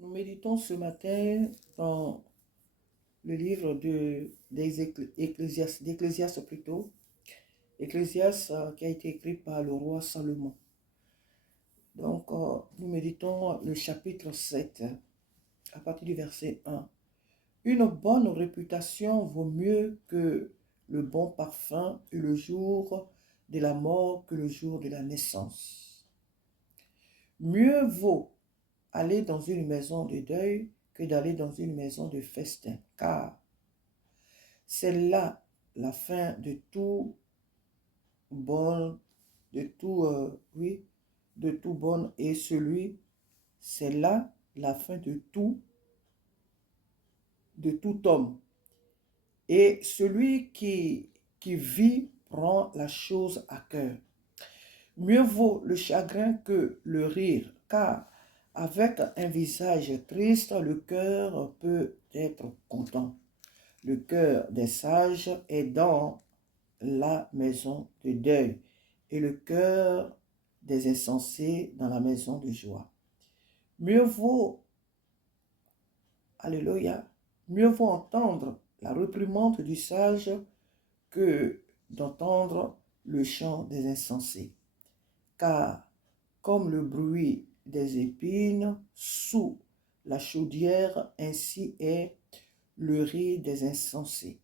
Nous méditons ce matin dans le livre d'Ecclésiaste plutôt. Ecclésiaste qui a été écrit par le roi Salomon. Donc, nous méditons le chapitre 7 à partir du verset 1. Une bonne réputation vaut mieux que le bon parfum et le jour de la mort que le jour de la naissance. Mieux vaut aller dans une maison de deuil que d'aller dans une maison de festin, car c'est là la fin de tout bon, de tout bon, et c'est là la fin de tout homme. Et celui qui vit prend la chose à cœur. Mieux vaut le chagrin que le rire, car avec un visage triste, le cœur peut être content. Le cœur des sages est dans la maison de deuil, et le cœur des insensés dans la maison de joie. Mieux vaut, alléluia, mieux vaut entendre la réprimande du sage que d'entendre le chant des insensés. Car comme le bruit des épines sous la chaudière, ainsi est le rire des insensés.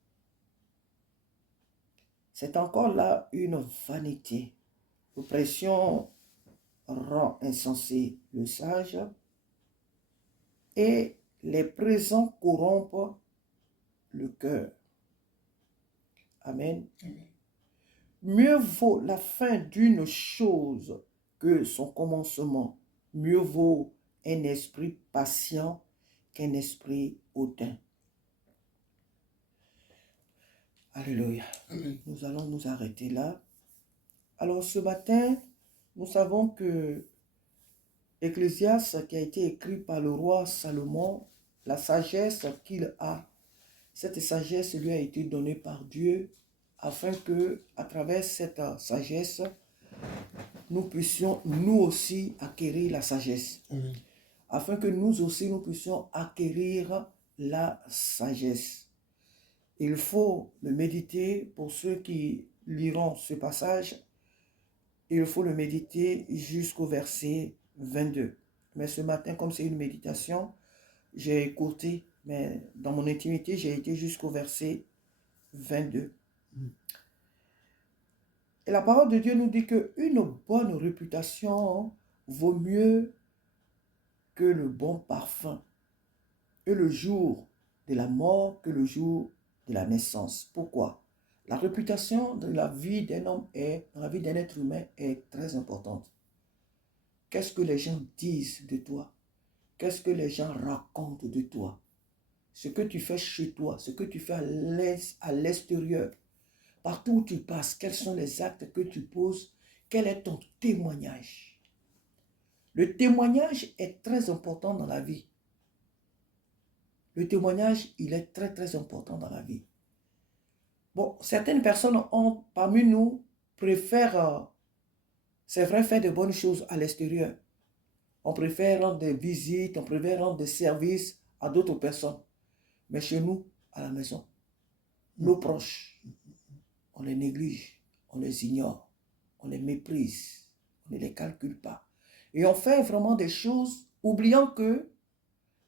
C'est encore là une vanité. L'oppression rend insensé le sage et les présents corrompent le cœur. Amen. Mieux vaut la fin d'une chose que son commencement. Mieux vaut un esprit patient qu'un esprit hautain. Alléluia. Nous allons nous arrêter là. Alors ce matin, nous savons que Ecclésiaste qui a été écrit par le roi Salomon, la sagesse qu'il a, cette sagesse lui a été donnée par Dieu afin que, à travers cette sagesse, nous puissions nous aussi acquérir la sagesse. Amen. Afin que nous aussi nous puissions acquérir la sagesse. Il faut le méditer pour ceux qui liront ce passage. Il faut le méditer jusqu'au verset 22. Mais ce matin, comme c'est une méditation, j'ai écouté, mais dans mon intimité, j'ai été jusqu'au verset 22. Et la parole de Dieu nous dit qu'une bonne réputation vaut mieux que le bon parfum, et le jour de la mort que le jour de la naissance. Pourquoi? La réputation de la vie d'un homme dans la vie d'un être humain est très importante. Qu'est-ce que les gens disent de toi? Qu'est-ce que les gens racontent de toi? Ce que tu fais chez toi, ce que tu fais à l'extérieur, partout où tu passes, quels sont les actes que tu poses? Quel est ton témoignage? Le témoignage est très important dans la vie. Le témoignage, il est très très important dans la vie. Bon, certaines personnes parmi nous préfèrent, c'est vrai, faire de bonnes choses à l'extérieur. On préfère rendre des visites, on préfère rendre des services à d'autres personnes. Mais chez nous, à la maison, nos proches, on les néglige, on les ignore, on les méprise, on ne les calcule pas. Et on fait vraiment des choses, oubliant que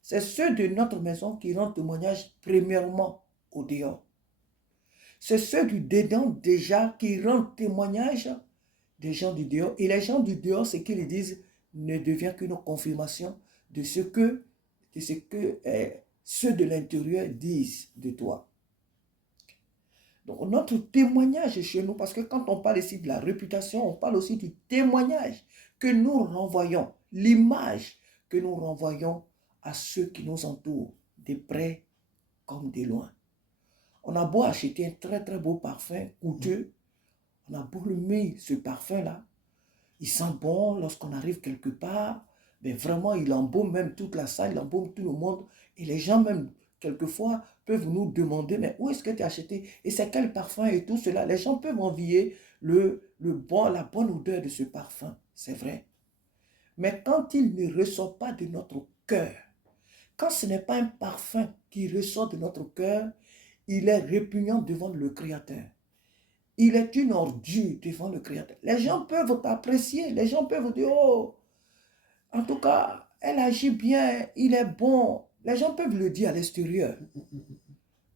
c'est ceux de notre maison qui rendent témoignage premièrement au dehors. C'est ceux du dedans déjà qui rendent témoignage des gens du dehors. Et les gens du dehors, ce qu'ils disent ne devient qu'une confirmation de ce que ceux de l'intérieur disent de toi. Donc notre témoignage chez nous, parce que quand on parle ici de la réputation, on parle aussi du témoignage que nous renvoyons, l'image que nous renvoyons à ceux qui nous entourent, de près comme de loin. On a beau acheter un très très beau parfum coûteux, on a beau aimer ce parfum-là, il sent bon lorsqu'on arrive quelque part, mais vraiment il embaume même toute la salle, il embaume tout le monde, et les gens même quelquefois peuvent nous demander, mais où est-ce que tu as acheté? Et c'est quel parfum et tout cela? Les gens peuvent envier la bonne odeur de ce parfum, c'est vrai. Mais quand il ne ressort pas de notre cœur, quand ce n'est pas un parfum qui ressort de notre cœur, il est répugnant devant le Créateur. Il est une ordure devant le Créateur. Les gens peuvent t'apprécier, les gens peuvent dire, oh, en tout cas, elle agit bien, il est bon. Les gens peuvent le dire à l'extérieur.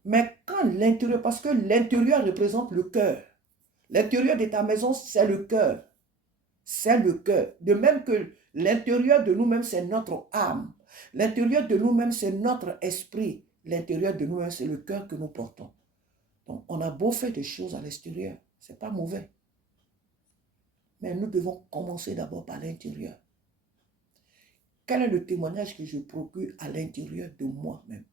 Mais quand l'intérieur, parce que l'intérieur représente le cœur. L'intérieur de ta maison, c'est le cœur. C'est le cœur. De même que l'intérieur de nous-mêmes, c'est notre âme. L'intérieur de nous-mêmes, c'est notre esprit. L'intérieur de nous-mêmes, c'est le cœur que nous portons. Donc, on a beau faire des choses à l'extérieur, ce n'est pas mauvais. Mais nous devons commencer d'abord par l'intérieur. Quel est le témoignage que je procure à l'intérieur de moi-même?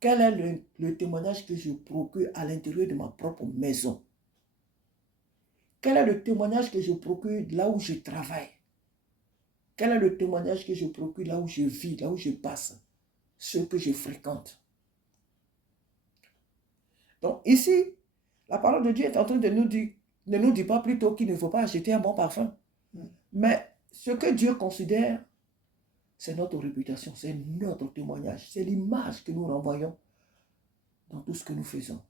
Quel est le témoignage que je procure à l'intérieur de ma propre maison? Quel est le témoignage que je procure là où je travaille? Quel est le témoignage que je procure là où je vis, là où je passe, ce que je fréquente? Donc ici, la parole de Dieu est en train de nous dire, ne nous dit pas plutôt qu'il ne faut pas acheter un bon parfum. Mais ce que Dieu considère, c'est notre réputation, c'est notre témoignage, c'est l'image que nous renvoyons dans tout ce que nous faisons.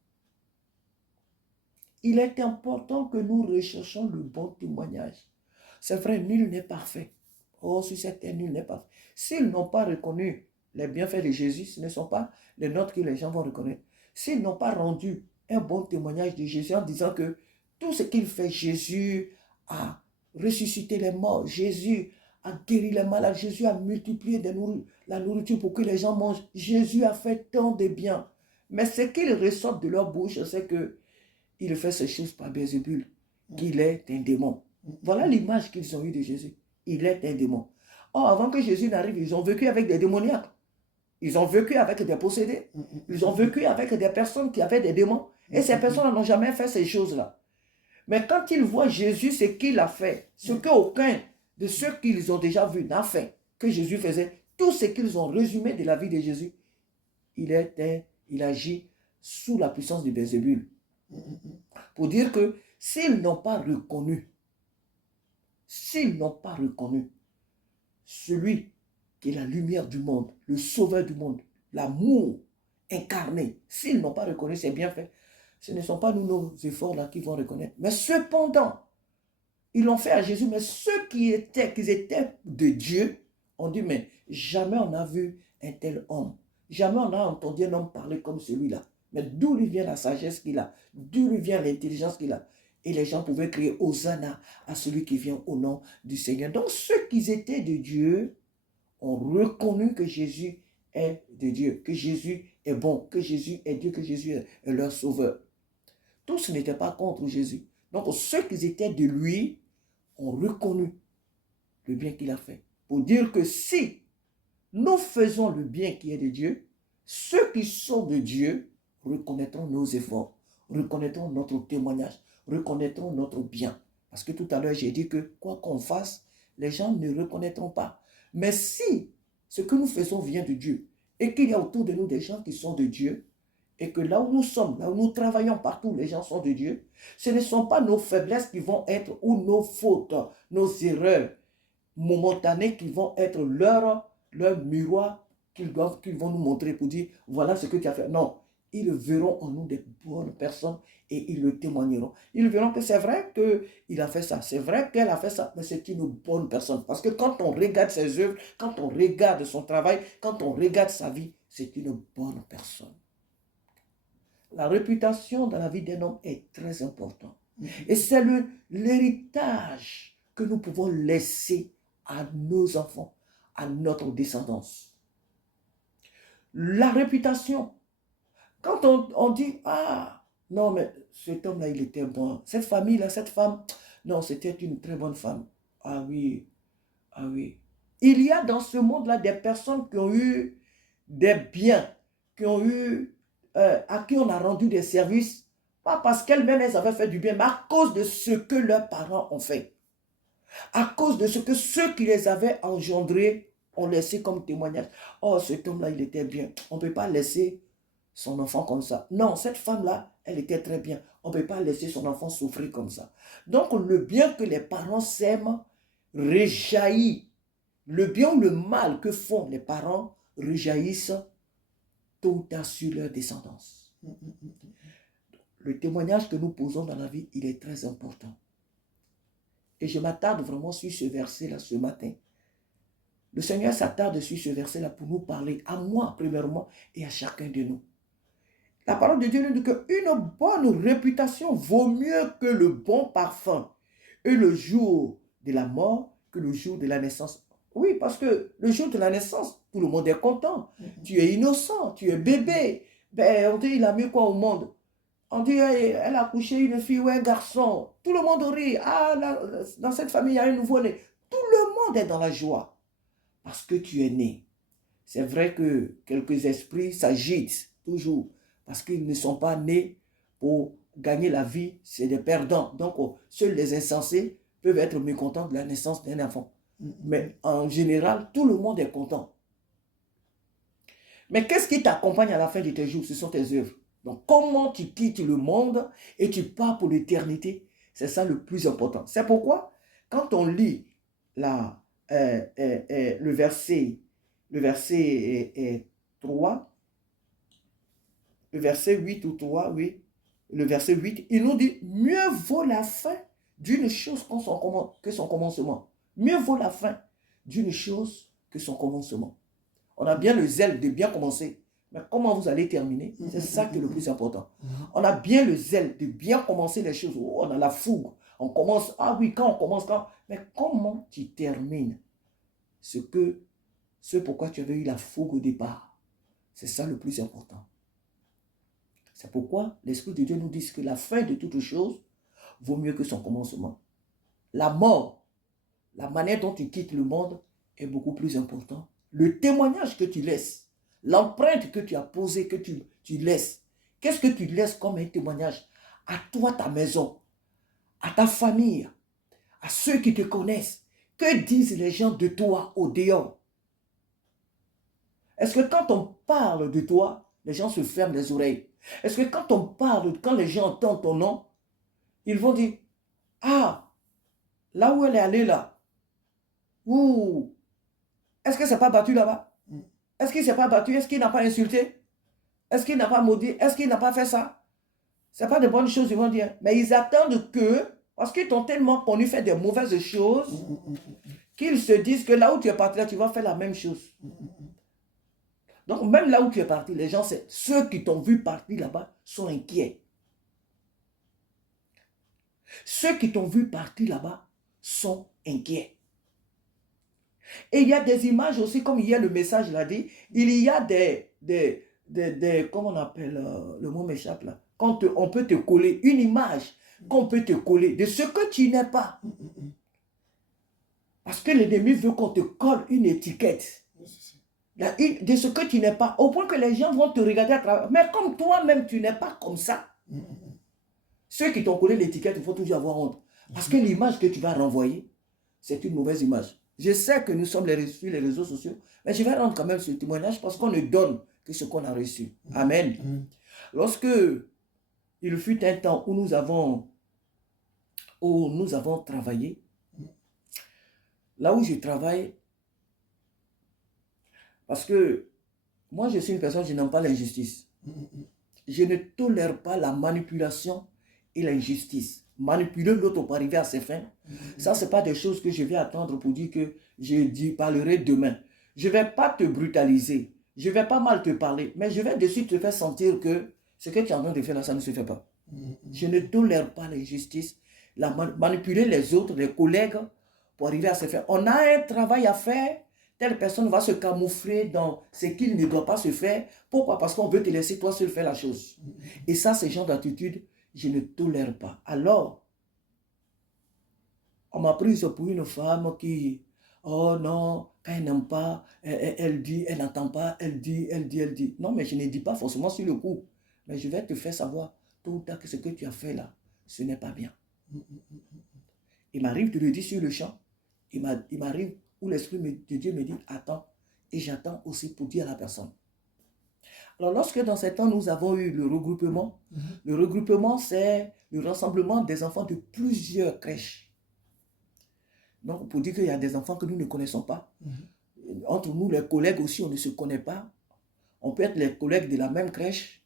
Il est important que nous recherchions le bon témoignage. C'est vrai, nul n'est parfait. Oh, si c'était nul n'est parfait. S'ils n'ont pas reconnu les bienfaits de Jésus, ce ne sont pas les nôtres que les gens vont reconnaître. S'ils n'ont pas rendu un bon témoignage de Jésus en disant que tout ce qu'il fait, Jésus a ressuscité les morts, Jésus a guéri les malades, Jésus a multiplié la nourriture pour que les gens mangent, Jésus a fait tant de bien. Mais ce qu'ils ressortent de leur bouche, c'est que il fait ces choses par Bézébul, qu'il est un démon. Voilà l'image qu'ils ont eue de Jésus. Il est un démon. Or, avant que Jésus n'arrive, ils ont vécu avec des démoniaques. Ils ont vécu avec des possédés. Ils ont vécu avec des personnes qui avaient des démons. Et ces personnes n'ont jamais fait ces choses-là. Mais quand ils voient Jésus, ce qu'il a fait, ce qu'aucun de ceux qu'ils ont déjà vus n'a fait, que Jésus faisait, tout ce qu'ils ont résumé de la vie de Jésus, il agit sous la puissance de Bézébul. Pour dire que s'ils n'ont pas reconnu celui qui est la lumière du monde, le sauveur du monde, l'amour incarné, s'ils n'ont pas reconnu ses bienfaits, ce ne sont pas nous, nos efforts là qui vont reconnaître. Mais cependant, ils l'ont fait à Jésus, mais ceux qui étaient de Dieu ont dit, mais jamais on n'a vu un tel homme. Jamais on n'a entendu un homme parler comme celui-là. Mais d'où lui vient la sagesse qu'il a? D'où lui vient l'intelligence qu'il a? Et les gens pouvaient crier Hosanna à celui qui vient au nom du Seigneur. Donc ceux qui étaient de Dieu ont reconnu que Jésus est de Dieu, que Jésus est bon, que Jésus est Dieu, que Jésus est leur sauveur. Tous n'étaient pas contre Jésus. Donc ceux qui étaient de lui ont reconnu le bien qu'il a fait. Pour dire que si nous faisons le bien qui est de Dieu, ceux qui sont de Dieu reconnaîtront nos efforts, reconnaîtront notre témoignage, reconnaîtront notre bien. Parce que tout à l'heure, j'ai dit que quoi qu'on fasse, les gens ne reconnaîtront pas. Mais si ce que nous faisons vient de Dieu et qu'il y a autour de nous des gens qui sont de Dieu et que là où nous sommes, là où nous travaillons partout, les gens sont de Dieu, ce ne sont pas nos faiblesses qui vont être ou nos fautes, nos erreurs momentanées qui vont être leur miroir qu'ils vont nous montrer pour dire voilà ce que tu as fait. Non, ils verront en nous des bonnes personnes et ils le témoigneront. Ils verront que c'est vrai qu'il a fait ça, c'est vrai qu'elle a fait ça, mais c'est une bonne personne. Parce que quand on regarde ses œuvres, quand on regarde son travail, quand on regarde sa vie, c'est une bonne personne. La réputation dans la vie d'un homme est très importante. Et c'est l'héritage que nous pouvons laisser à nos enfants, à notre descendance. La réputation. Quand on dit, ah, non, mais cet homme-là, il était bon. Cette famille-là, cette femme, non, c'était une très bonne femme. Ah oui, ah oui. Il y a dans ce monde-là des personnes qui ont eu des biens, qui ont eu, à qui on a rendu des services, pas parce qu'elles-mêmes, elles avaient fait du bien, mais à cause de ce que leurs parents ont fait. À cause de ce que ceux qui les avaient engendrés ont laissé comme témoignage. Oh, cet homme-là, il était bien. On ne peut pas laisser son enfant comme ça. Non, cette femme-là, elle était très bien. On ne peut pas laisser son enfant souffrir comme ça. Donc, le bien que les parents s'aiment rejaillit. Le bien ou le mal que font les parents rejaillisse tôt ou tard sur leur descendance. Le témoignage que nous posons dans la vie, il est très important. Et je m'attarde vraiment sur ce verset-là ce matin. Le Seigneur s'attarde sur ce verset-là pour nous parler, à moi premièrement et à chacun de nous. La parole de Dieu nous dit qu'une bonne réputation vaut mieux que le bon parfum. Et le jour de la mort que le jour de la naissance. Oui, parce que le jour de la naissance, tout le monde est content. Tu es innocent, tu es bébé. Ben, on dit, il a mis quoi au monde? On dit, elle a accouché une fille ou un garçon. Tout le monde rit. Ah, là, dans cette famille, il y a un nouveau-né. Tout le monde est dans la joie. Parce que tu es né. C'est vrai que quelques esprits s'agitent toujours. Parce qu'ils ne sont pas nés pour gagner la vie. C'est des perdants. Donc, seuls les insensés peuvent être mécontents de la naissance d'un enfant. Mais en général, tout le monde est content. Mais qu'est-ce qui t'accompagne à la fin de tes jours? Ce sont tes œuvres. Donc, comment tu quittes le monde et tu pars pour l'éternité? C'est ça le plus important. C'est pourquoi, quand on lit le verset 3, le verset 8 ou 3, oui, le verset 8, il nous dit, mieux vaut la fin d'une chose que son commencement. Mieux vaut la fin d'une chose que son commencement. On a bien le zèle de bien commencer, mais comment vous allez terminer? C'est ça qui est le plus important. On a bien le zèle de bien commencer les choses. Oh, on a la fougue. On commence, ah oui, quand on commence, quand. Mais comment tu termines ce pourquoi tu avais eu la fougue au départ? C'est ça le plus important. C'est pourquoi l'Esprit de Dieu nous dit que la fin de toute chose vaut mieux que son commencement. La mort, la manière dont tu quittes le monde est beaucoup plus important. Le témoignage que tu laisses, l'empreinte que tu as posée, que tu laisses. Qu'est-ce que tu laisses comme un témoignage à toi, ta maison, à ta famille, à ceux qui te connaissent? Que disent les gens de toi au dehors? Est-ce que quand on parle de toi, les gens se ferment les oreilles? Est-ce que quand on parle, quand les gens entendent ton nom, ils vont dire, ah, là où elle est allée là, ouh, est-ce que c'est pas battu là-bas? Est-ce qu'il ne s'est pas battu? Est-ce qu'il n'a pas insulté? Est-ce qu'il n'a pas maudit? Est-ce qu'il n'a pas fait ça? Ce n'est pas de bonnes choses, ils vont dire. Mais ils attendent que, parce qu'ils t'ont tellement connu faire des mauvaises choses, qu'ils se disent que là où tu es parti, là, tu vas faire la même chose. Donc, même là où tu es parti, les gens, ceux qui t'ont vu partir là-bas sont inquiets. Ceux qui t'ont vu partir là-bas sont inquiets. Et il y a des images aussi, comme hier le message l'a dit, il y a comment on appelle, le mot m'échappe là, quand on peut te coller une image, qu'on peut te coller de ce que tu n'es pas. Parce que l'ennemi veut qu'on te colle une étiquette de ce que tu n'es pas, au point que les gens vont te regarder à travers. Mais comme toi-même, tu n'es pas comme ça. Ceux qui t'ont collé l'étiquette, il faut toujours avoir honte. Parce que l'image que tu vas renvoyer, c'est une mauvaise image. Je sais que nous sommes sur les réseaux sociaux, mais je vais rendre quand même ce témoignage parce qu'on ne donne que ce qu'on a reçu. Amen. Lorsque il fut un temps où nous avons travaillé, là où je travaille, parce que moi je suis une personne, je n'aime pas l'injustice. Je ne tolère pas la manipulation et l'injustice. Manipuler l'autre pour arriver à ses fins, ça, ce n'est pas des choses que je vais attendre pour dire que je parlerai demain. Je ne vais pas te brutaliser. Je ne vais pas mal te parler. Mais je vais de suite te faire sentir que ce que tu es en train de faire là, ça ne se fait pas. Je ne tolère pas l'injustice, manipuler les autres, les collègues, pour arriver à ses fins. On a un travail à faire. Telle personne va se camoufler dans ce qu'il ne doit pas se faire. Pourquoi? Parce qu'on veut te laisser toi seul faire la chose. Et ça, ce genre d'attitude, je ne tolère pas. Alors, on m'a prise pour une femme qui, oh non, quand elle n'aime pas, elle dit, elle n'entend pas, elle dit. Non, mais je ne dis pas forcément sur le coup. Mais je vais te faire savoir, tôt ou tard, que ce que tu as fait là, ce n'est pas bien. Il m'arrive de le dire sur le champ. Il m'arrive où l'Esprit de Dieu me dit, attends. Et j'attends aussi pour dire à la personne. Alors, lorsque dans ces temps, nous avons eu le regroupement, c'est le rassemblement des enfants de plusieurs crèches. Donc, pour dire qu'il y a des enfants que nous ne connaissons pas, entre nous, les collègues aussi, on ne se connaît pas. On peut être les collègues de la même crèche.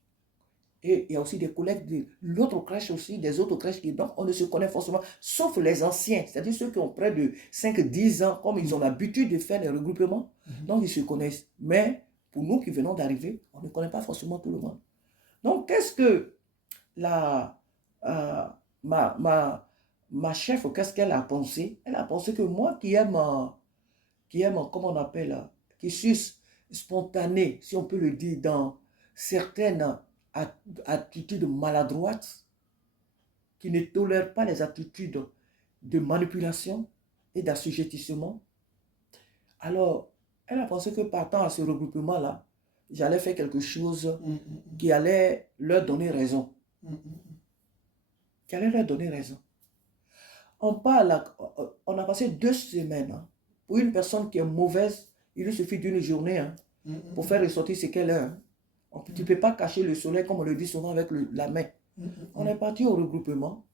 Et il y a aussi des collègues de l'autre crèche aussi, des autres crèches qui, donc on ne se connaît forcément, sauf les anciens, c'est-à-dire ceux qui ont près de 5-10 ans, comme ils ont l'habitude de faire des regroupements, donc ils se connaissent. Mais pour nous qui venons d'arriver, on ne connaît pas forcément tout le monde. Donc qu'est-ce que la, ma chef, qu'est-ce qu'elle a pensé? Elle a pensé que moi qui aime, comment on appelle, qui suis spontané, si on peut le dire, dans certaines attitudes maladroites, qui ne tolèrent pas les attitudes de manipulation et d'assujettissement. Alors, elle a pensé que partant à ce regroupement-là, j'allais faire quelque chose qui allait leur donner raison. Qui allait leur donner raison. On a passé 2 semaines. Pour une personne qui est mauvaise, il lui suffit d'une journée pour faire ressortir ce qu'elle est. Tu ne peux pas cacher le soleil, comme on le dit souvent, avec la main. On est parti au regroupement.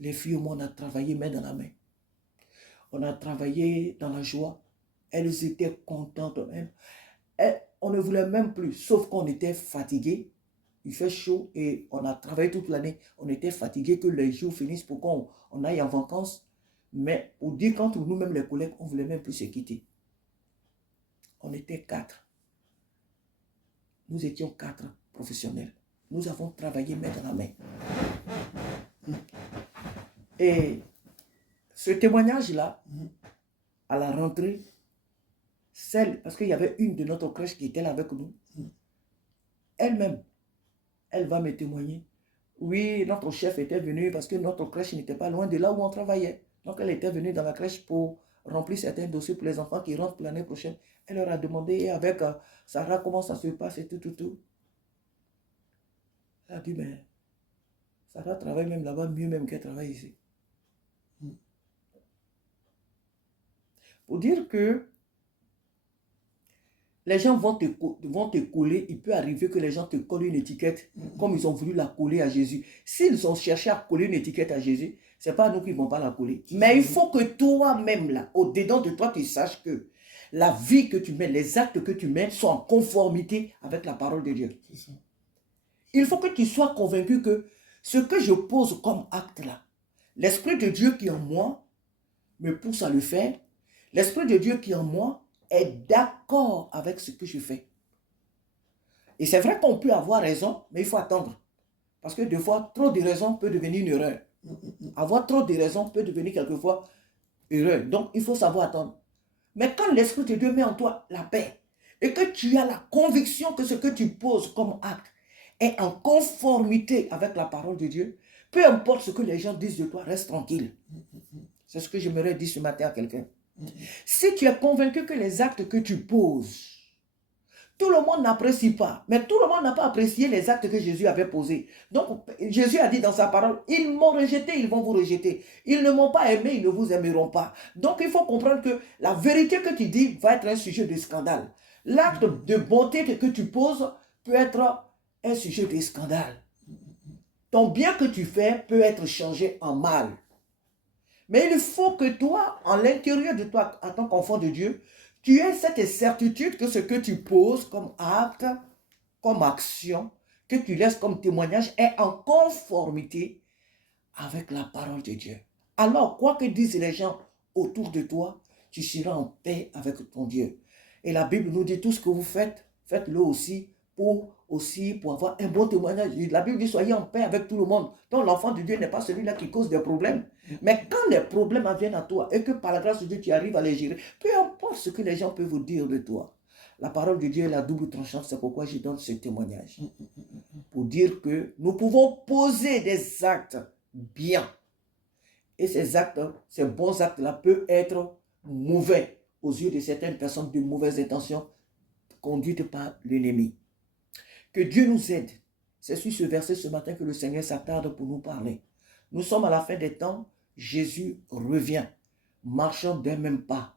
Les filles, on a travaillé main dans la main. On a travaillé dans la joie. Elles étaient contentes même. On ne voulait même plus, sauf qu'on était fatigués. Il fait chaud et on a travaillé toute l'année. On était fatigués que les jours finissent pour qu'on aille en vacances. Mais pour dire qu'entre nous-mêmes, les collègues, on ne voulait même plus se quitter. On était 4. Nous étions 4 professionnels. Nous avons travaillé main dans la main. Et ce témoignage-là, à la rentrée, parce qu'il y avait une de notre crèche qui était là avec nous, elle-même, elle va me témoigner. Oui, notre chef était venu parce que notre crèche n'était pas loin de là où on travaillait. Donc elle était venue dans la crèche pour remplir certains dossiers pour les enfants qui rentrent pour l'année prochaine. Elle leur a demandé avec Sarah comment ça se passe et tout. Elle a dit, mais Sarah travaille même là-bas mieux même qu'elle travaille ici. Pour dire que les gens vont te coller, il peut arriver que les gens te collent une étiquette comme ils ont voulu la coller à Jésus. S'ils ont cherché à coller une étiquette à Jésus, ce n'est pas nous qui ne vont pas la coller. Mais il faut que toi-même, là, au-dedans de toi, tu saches que la vie que tu mets, les actes que tu mets sont en conformité avec la parole de Dieu. Il faut que tu sois convaincu que ce que je pose comme acte là, l'Esprit de Dieu qui est en moi me pousse à le faire. L'Esprit de Dieu qui est en moi est d'accord avec ce que je fais. Et c'est vrai qu'on peut avoir raison, mais il faut attendre. Parce que des fois, trop de raison peut devenir une erreur. Avoir trop de raison peut devenir quelquefois erreur. Donc, il faut savoir attendre. Mais quand l'Esprit de Dieu met en toi la paix et que tu as la conviction que ce que tu poses comme acte est en conformité avec la parole de Dieu, peu importe ce que les gens disent de toi, reste tranquille. C'est ce que j'aimerais dire ce matin à quelqu'un. Si tu es convaincu que les actes que tu poses, tout le monde n'apprécie pas, mais tout le monde n'a pas apprécié les actes que Jésus avait posés. Donc, Jésus a dit dans sa parole, ils m'ont rejeté, ils vont vous rejeter. Ils ne m'ont pas aimé, ils ne vous aimeront pas. Donc, il faut comprendre que la vérité que tu dis va être un sujet de scandale. L'acte de bonté que tu poses peut être un sujet de scandale. Ton bien que tu fais peut être changé en mal. Mais il faut que toi, en l'intérieur de toi, en tant qu'enfant de Dieu, tu aies cette certitude que ce que tu poses comme acte, comme action, que tu laisses comme témoignage est en conformité avec la parole de Dieu. Alors, quoi que disent les gens autour de toi, tu seras en paix avec ton Dieu. Et la Bible nous dit tout ce que vous faites, faites-le aussi pour avoir un bon témoignage. La Bible dit soyez en paix avec tout le monde. Donc l'enfant de Dieu n'est pas celui-là qui cause des problèmes. Mais quand les problèmes viennent à toi et que par la grâce de Dieu tu arrives à les gérer, peu importe ce que les gens peuvent vous dire de toi, la parole de Dieu est la double tranchante. C'est pourquoi je donne ce témoignage. Pour dire que nous pouvons poser des actes bien. Et ces actes, ces bons actes-là peuvent être mauvais aux yeux de certaines personnes de mauvaises intentions conduites par l'ennemi. Que Dieu nous aide. C'est sur ce verset ce matin que le Seigneur s'attarde pour nous parler. Nous sommes à la fin des temps. Jésus revient. Marchons d'un même pas.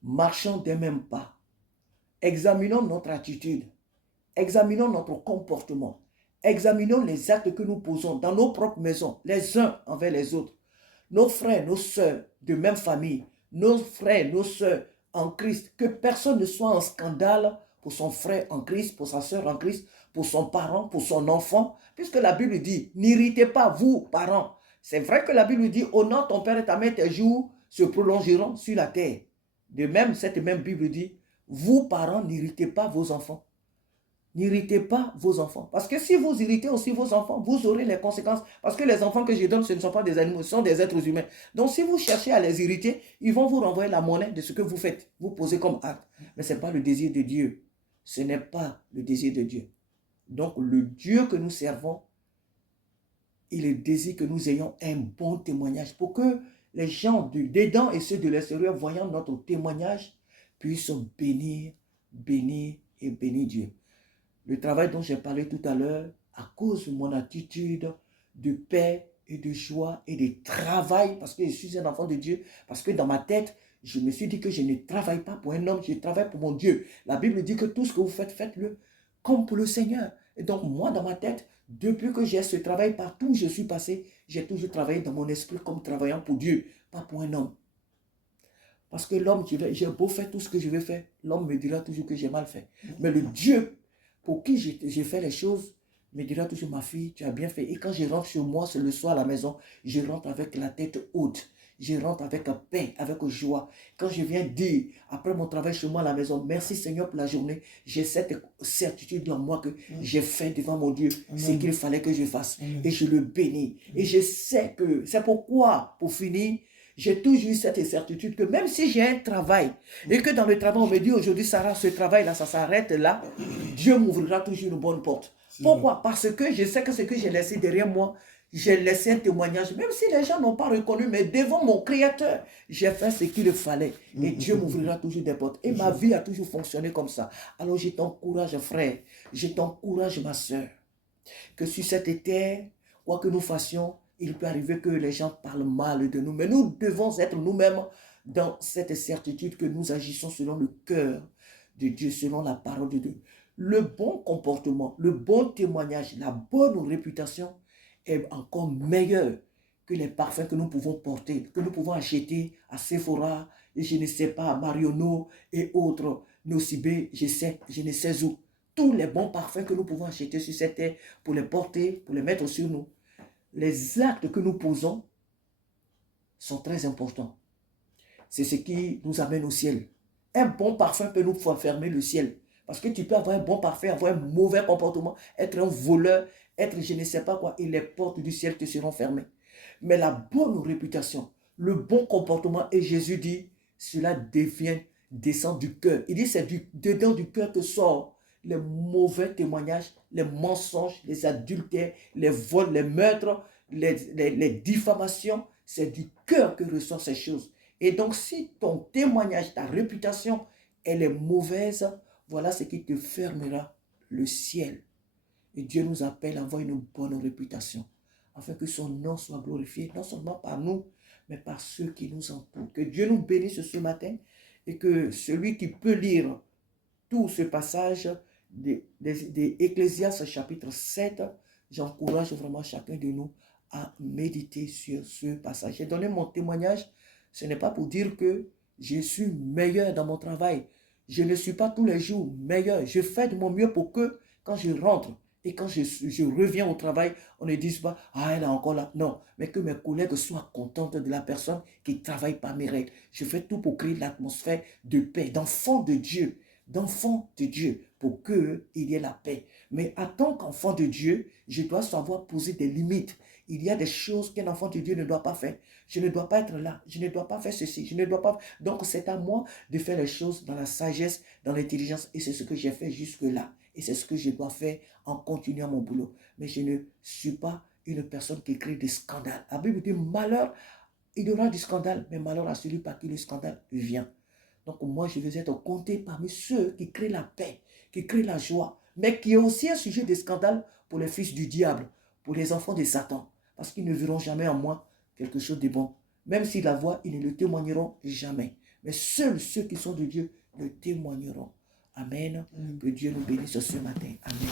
Marchons d'un même pas. Examinons notre attitude. Examinons notre comportement. Examinons les actes que nous posons dans nos propres maisons, les uns envers les autres. Nos frères, nos sœurs de même famille, nos frères, nos sœurs en Christ, que personne ne soit en scandale pour son frère en Christ, pour sa soeur en Christ, pour son parent, pour son enfant, puisque la Bible dit, n'irritez pas vous, parents. C'est vrai que la Bible dit, honore ton père et ta mère, tes jours se prolongeront sur la terre. De même, cette même Bible dit, vous, parents, n'irritez pas vos enfants. N'irritez pas vos enfants. Parce que si vous irritez aussi vos enfants, vous aurez les conséquences. Parce que les enfants que je donne, ce ne sont pas des animaux, ce sont des êtres humains. Donc si vous cherchez à les irriter, ils vont vous renvoyer la monnaie de ce que vous faites. Vous posez comme acte. Mais ce n'est pas le désir de Dieu. Ce n'est pas le désir de Dieu. Donc le Dieu que nous servons, il désire que nous ayons un bon témoignage pour que les gens dedans et ceux de l'extérieur, voyant notre témoignage, puissent bénir et bénir Dieu. Le travail dont j'ai parlé tout à l'heure, à cause de mon attitude de paix et de joie et de travail, parce que je suis un enfant de Dieu, parce que dans ma tête, je me suis dit que je ne travaille pas pour un homme, je travaille pour mon Dieu. La Bible dit que tout ce que vous faites, faites-le comme pour le Seigneur. Et donc moi, dans ma tête, depuis que j'ai ce travail, partout où je suis passé, j'ai toujours travaillé dans mon esprit comme travaillant pour Dieu, pas pour un homme. Parce que l'homme, j'ai beau faire tout ce que je vais faire, l'homme me dira toujours que j'ai mal fait. Mais le Dieu pour qui j'ai fait les choses me dira toujours, ma fille, tu as bien fait. Et quand je rentre chez moi, c'est le soir à la maison, je rentre avec la tête haute. Je rentre avec paix, avec joie. Quand je viens dire, après mon travail chez moi à la maison, merci Seigneur pour la journée, j'ai cette certitude en moi que j'ai fait devant mon Dieu ce qu'il fallait que je fasse. Et je le bénis. Et je sais que c'est pourquoi, pour finir, j'ai toujours eu cette certitude que même si j'ai un travail et que dans le travail on me dit aujourd'hui Sarah, ce travail-là, ça s'arrête là, Dieu m'ouvrira toujours une bonne porte. Pourquoi? Parce que je sais que ce que j'ai laissé derrière moi, j'ai laissé un témoignage, même si les gens n'ont pas reconnu, mais devant mon Créateur, j'ai fait ce qu'il fallait. Et Dieu m'ouvrira toujours des portes. Et ma vie a toujours fonctionné comme ça. Alors je t'encourage, frère, je t'encourage, ma soeur, que sur cette terre, quoi que nous fassions, il peut arriver que les gens parlent mal de nous. Mais nous devons être nous-mêmes dans cette certitude que nous agissons selon le cœur de Dieu, selon la parole de Dieu. Le bon comportement, le bon témoignage, la bonne réputation est encore meilleur que les parfums que nous pouvons porter, que nous pouvons acheter à Sephora, et je ne sais pas, à Marionneau et autres, Nocibé, je ne sais où. Tous les bons parfums que nous pouvons acheter sur cette terre pour les porter, pour les mettre sur nous. Les actes que nous posons sont très importants. C'est ce qui nous amène au ciel. Un bon parfum peut nous faire fermer le ciel. Parce que tu peux avoir un bon parfum, avoir un mauvais comportement, être un voleur, être je ne sais pas quoi, et les portes du ciel te seront fermées. Mais la bonne réputation, le bon comportement, et Jésus dit, cela descend du cœur. Il dit, c'est dedans du cœur que sort les mauvais témoignages, les mensonges, les adultères, les vols, les meurtres, les diffamations. C'est du cœur que ressortent ces choses. Et donc, si ton témoignage, ta réputation, elle est mauvaise, voilà ce qui te fermera le ciel. Et Dieu nous appelle à avoir une bonne réputation, afin que son nom soit glorifié, non seulement par nous, mais par ceux qui nous entourent. Que Dieu nous bénisse ce matin et que celui qui peut lire tout ce passage d'Ecclésiaste chapitre 7, j'encourage vraiment chacun de nous à méditer sur ce passage. J'ai donné mon témoignage, ce n'est pas pour dire que je suis meilleur dans mon travail. Je ne suis pas tous les jours meilleur. Je fais de mon mieux pour que quand je rentre et quand je reviens au travail, on ne dise pas « Ah, elle est encore là ». Non, mais que mes collègues soient contents de la personne qui travaille par mes règles. Je fais tout pour créer l'atmosphère de paix, d'enfant de Dieu, pour qu'il y ait la paix. Mais en tant qu'enfant de Dieu, je dois savoir poser des limites. Il y a des choses qu'un enfant de Dieu ne doit pas faire. Je ne dois pas être là, je ne dois pas faire ceci, je ne dois pas... Donc c'est à moi de faire les choses dans la sagesse, dans l'intelligence, et c'est ce que j'ai fait jusque-là. Et c'est ce que je dois faire en continuant mon boulot. Mais je ne suis pas une personne qui crée des scandales. La Bible dit malheur, il y aura du scandale, mais malheur à celui par qui le scandale vient. Donc moi, je vais être compté parmi ceux qui créent la paix, qui créent la joie, mais qui est aussi un sujet de scandale pour les fils du diable, pour les enfants de Satan, parce qu'ils ne verront jamais en moi quelque chose de bon. Même s'ils la voient, ils ne le témoigneront jamais. Mais seuls ceux qui sont de Dieu le témoigneront. Amen. Que Dieu nous bénisse ce matin. Amen.